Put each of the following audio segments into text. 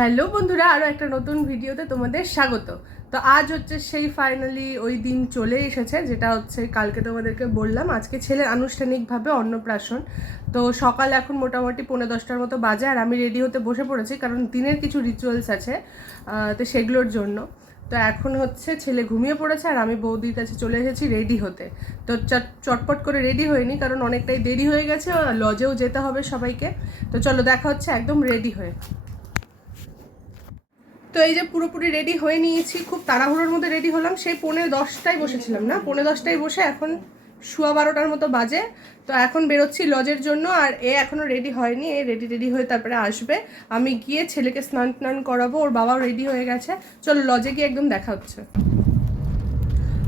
Hello বন্ধুরা আরও একটা নতুন ভিডিওতে তোমাদের স্বাগত। তো আজ হচ্ছে সেই ফাইনালি ওই দিন চলে এসেছে, যেটা হচ্ছে কালকে তোমাদেরকে বললাম, আজকে ছেলের আনুষ্ঠানিকভাবে অন্নপ্রাশন। তো সকাল এখন মোটামুটি পৌনে দশটার মতো বাজে, আর আমি রেডি হতে বসে পড়েছি, কারণ দিনের কিছু রিচুয়ালস আছে তো সেগুলোর জন্য। তো এখন হচ্ছে ছেলে ঘুমিয়ে পড়েছে, আর আমি বৌদির কাছে চলে এসেছি রেডি হতে। তো চট- চটপট করে রেডি হয়নি, কারণ অনেকটাই দেরি হয়ে গেছে লজেও যেতে হবে সবাইকে। তো চলো দেখা হচ্ছে একদম রেডি হয়ে। তো এই যে পুরোপুরি রেডি হয়ে নিয়েছি, খুব তাড়াহুড়োর মধ্যে রেডি হলাম। সেই পৌনে দশটায় বসেছিলাম না? পৌনে দশটায় বসে এখন শুয়া বারোটার মতো বাজে। তো এখন বেরোচ্ছি লজের জন্য, আর এ এখনও রেডি হয়নি। এ রেডি রেডি হয়ে তারপরে আসবে। আমি গিয়ে ছেলেকে স্নান টান করাবো, ওর বাবাও রেডি হয়ে গেছে। চলো লজে গিয়ে একদম দেখা হচ্ছে।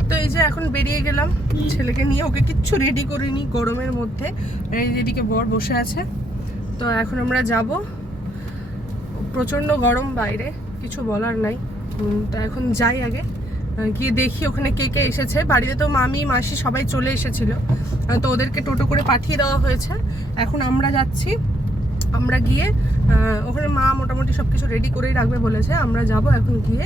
তো এই যে এখন বেরিয়ে গেলাম ছেলেকে নিয়ে। ওকে কিচ্ছু রেডি করিনি গরমের মধ্যে। এই যেদিকে বর বসে আছে। তো এখন আমরা যাব। প্রচণ্ড গরম বাইরে। কিছু বলার নাই। তা এখন যাই আগে। গিয়ে দেখি ওখানে কে কে এসেছে। বাড়িতে তো মামি, মাসি সবাই চলে এসেছিল। তো ওদেরকে টোটো করে পাঠিয়ে দেওয়া হয়েছে। এখন আমরা যাচ্ছি। আমরা গিয়ে ওখানে মা মোটামুটি সব কিছু রেডি করেই রাখবে বলেছে। আমরা যাব এখন গিয়ে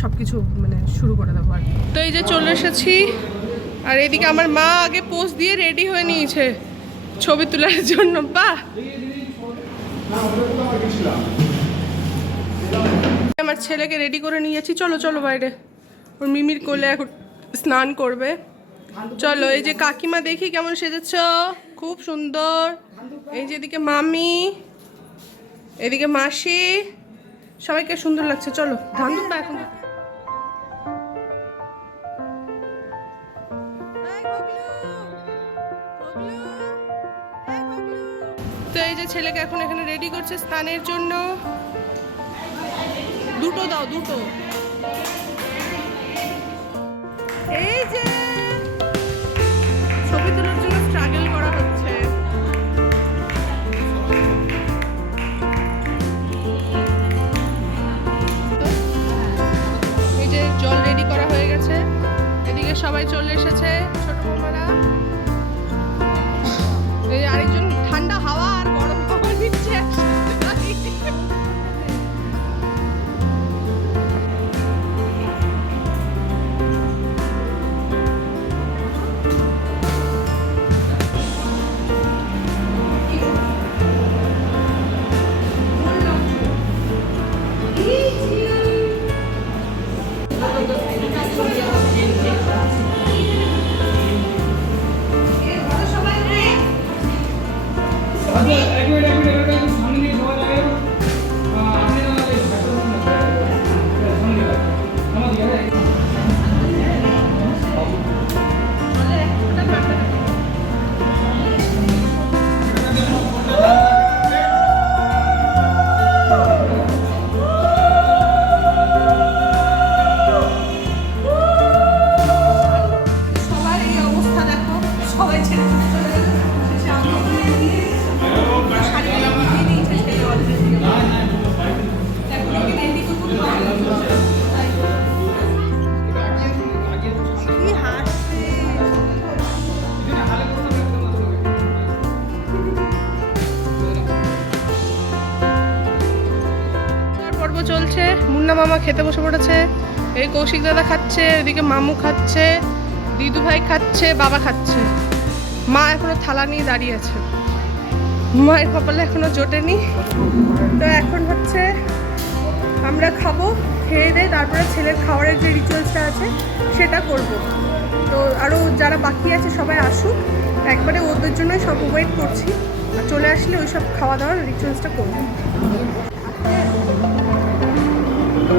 সব কিছু মানে শুরু করে দেবো আর তো এই যে চলে এসেছি। আর এদিকে আমার মা আগে পোজ দিয়ে রেডি হয়ে নিয়েছে। ছবি তোলার জন্য। বাহ! আমার ছেলেকে রেডি করে নিয়ে যাচ্ছি। চলো চলো বাইরে। ওর মিমির কোলে এখন স্নান করবে। চলো এই যে কাকিমা দেখি কেমন সেজেছ। খুব সুন্দর। এই যে এদিকে মামি এদিকে মাসি। সবাইকে সুন্দর লাগছে। চলো ধান দুব্বা এখন তো এই যে ছেলেকে এখন এখানে রেডি করছে স্নানের জন্য। দুটো দাও দুটো। এই যে মামা খেতে বসে পড়েছে। এই কৌশিক দাদা খাচ্ছে, এদিকে মামু খাচ্ছে, দিদু ভাই খাচ্ছে, বাবা খাচ্ছে। মা এখনও থালা নিয়ে দাঁড়িয়ে আছে। মায়ের কপালে এখনও জোটেনি। তো এখন হচ্ছে আমরা খাব, খেয়ে দিয়ে তারপরে ছেলের খাওয়ারের যে রিচুয়ালসটা আছে, সেটা করব। তো আরও যারা বাকি আছে সবাই আসুক, একবারে ওদের জন্যই সব ওয়েট করছি। আর চলে আসলে ওই সব খাওয়া দাওয়ার রিচুয়ালসটা করব। তো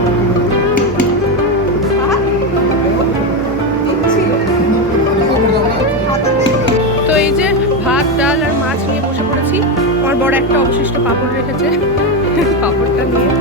এই যে ভাত, ডাল আর মাছ নিয়ে বসে পড়েছি। আমার বড় একটা অবশিষ্ট পাপড় রেখেছে। পাপড়টা নিয়ে।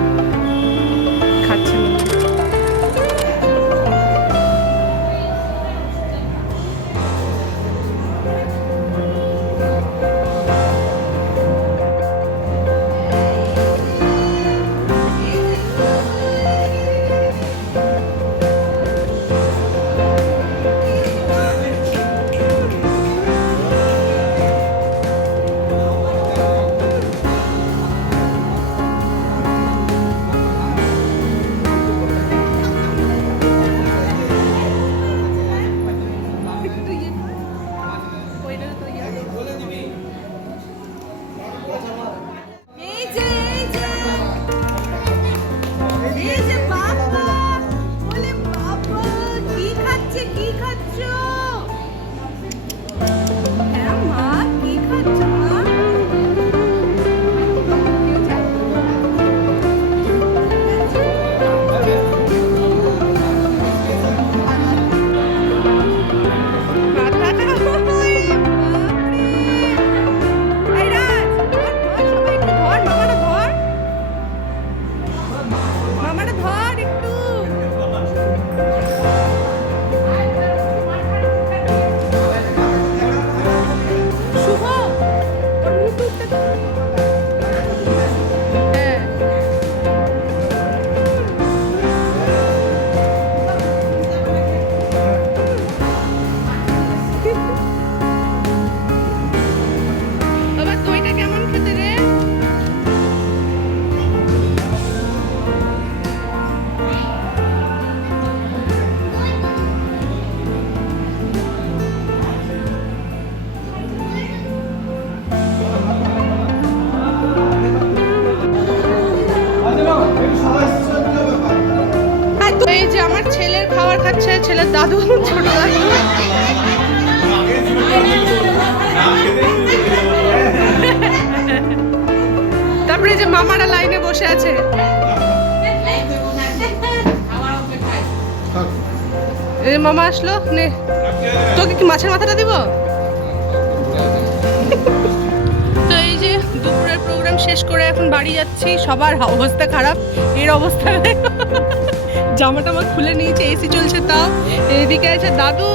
এটা কেমন খেতে আমার ছেলের খাবার খাচ্ছে ছেলের দাদু ছোট দাদু বসে আছে। মামা আসলো, নে। তোকে কি মাছের মাথাটা দিব? তো এই যে দুপুরের প্রোগ্রাম শেষ করে এখন বাড়ি যাচ্ছি, সবার অবস্থা খারাপ, এর অবস্থা জামা টামা খুলে নিয়েছে এসি চলছে তাও। এইদিকে আছে দাদু,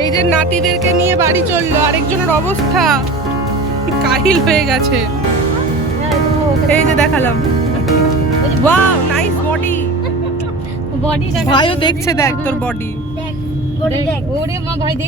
এই যে নাতিদেরকে নিয়ে বাড়ি চলল, আরেকজনের অবস্থা। কাহিল হয়ে গেছে। এই যে দেখালাম। ওয়াও নাইস বডি বডি ভাইও দেখছে দেখ তোর বডি দেখ। ওরে মা ভাই দেখ।